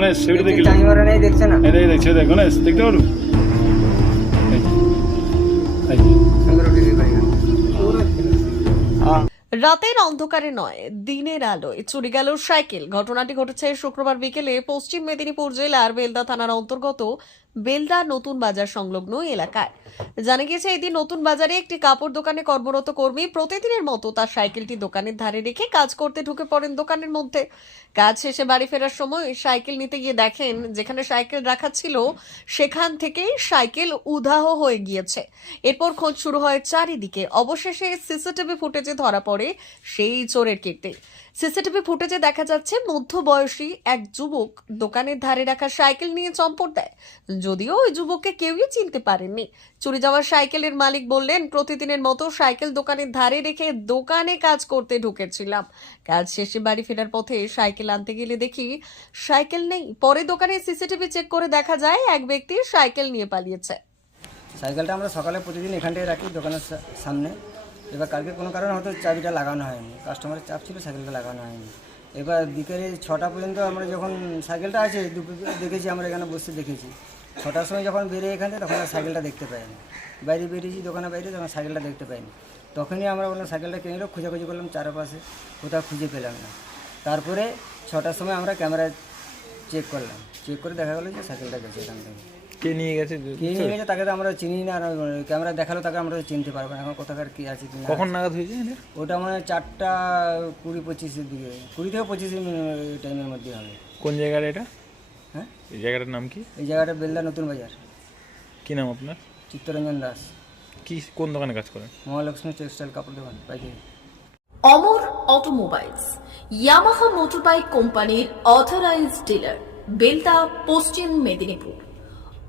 গণেশ সেটা দেখি। চাঙি নেই দেখছে না। দেখ দেখছে দেখ গণেশ দেখতে পারু? রাতের অন্ধকারে নয়, দিনের আলোয় চুরি গেল সাইকেল। ঘটনাটি ঘটেছে শুক্রবার বিকেলে পশ্চিম মেদিনীপুর জেলার বেলদা থানার অন্তর্গত বেলদা নতুন বাজার সংলগ্ন এলাকায়। জানা গিয়েছে, এদিন নতুন বাজারে একটি কাপড় দোকানে কর্মরত কর্মী প্রতিদিনের মতো তার সাইকেলটি দোকানের ধারে রেখে কাজ করতে ঢুকে পড়েন দোকানের মধ্যে। কাজ শেষে বাড়ি ফেরার সময় সাইকেল নিতে গিয়ে দেখেন, যেখানে সাইকেল রাখা ছিল, সেখান থেকেই সাইকেল উধাহ হয়ে গিয়েছে। এরপর খোঁজ শুরু হয় চারিদিকে। অবশেষে সিসিটিভি ফুটেজে ধরা পড়ে সেই চোরের কীর্তি সিসিটিভি ফুটেজে দেখা যাচ্ছে মধ্যবয়সী এক যুবক দোকানের ধারে রাখা সাইকেল নিয়ে চম্পট দেয়। যদিও ওই যুবককে কেউই চিনতে পারেননি। চুরি যাওয়া সাইকেলের মালিক বললেন, প্রতিদিনের মতো সাইকেল দোকানের ধারে রেখে দোকানে কাজ করতে ঢুকেছিলাম। কাজ শেষে বাড়ি ফেরার পথে সাইকেল আনতে গেলে দেখি সাইকেল নেই। পরে দোকানে সিসিটিভি চেক করে দেখা যায় এক ব্যক্তি সাইকেল নিয়ে পালিয়েছে। সাইকেলটা আমরা সকালে প্রতিদিন এখানটায় রাখি দোকানের সামনে। এবার কালকে কোনো কারণে হয়তো চাবিটা লাগানো হয়নি। কাস্টমারের চাপ ছিল সাইকেলটা লাগানো হয়নি। এবার বিকেলে ছটা পর্যন্ত আমরা যখন সাইকেলটা আছে দেখেছি, আমরা এখানে বসে দেখেছি। ছটার সময় যখন বেরিয়ে এখান তখন আর সাইকেলটা দেখতে পাইনি। বাইরে বেরিয়েছি দোকানের বাইরে, তখন সাইকেলটা দেখতে পাইনি। তখনই আমরা বললাম সাইকেলটা কিনে নিল, খোঁজাখুঁজি করলাম চারপাশে, কোথাও খুঁজে পেলাম না। তারপরে ছটার সময় আমরা ক্যামেরা চেক করলাম। চেক করে দেখা গেলো যে সাইকেলটা গেছে এখান থেকে। কে নিয়ে গেছে কে নিয়ে গেছে তাকে তো আমরা চিনি না আর ক্যামেরা দেখাল তাকে আমরা চিনতে পারব না। এখন কোথাকার কি আছে কখন নাগাদ হয়েছে ওটা মানে চারটা কুড়ি পঁচিশের দিকে। কুড়ি থেকে পঁচিশ টাইমের মধ্যে হবে। কোন জায়গার এটা? হ্যাঁ? এই জায়গাটার নাম কি? এই জায়গাটা বেলদা নতুন বাজার। কি নাম আপনার? চিত্তরঞ্জন দাস। কি কোন দোকানে কাজ করেন? মহালক্ষ্মী টেক্সটাইল কাপড় দোকান পাইকারি। অমর অটোমোবাইলস ইয়ামাহা মোটরবাইক কোম্পানির অথরাইজড ডিলার বেলদা পশ্চিম মেদিনীপুর।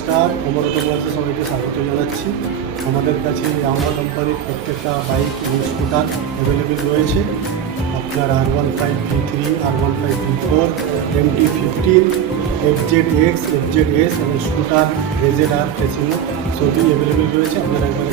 নমস্কার অমরত বলতে সবাইকে স্বাগত জানাচ্ছি। আমাদের কাছে আমরা কোম্পানির প্রত্যেকটা বাইক এবং স্কুটার অ্যাভেলেবেল রয়েছে। আপনার R one five three three R one five three four M T fifteen F Z X F Z S এবং স্কুটার রেজেড আর ফেসিনো সবই অ্যাভেলেবেল রয়েছে। আপনারা একবার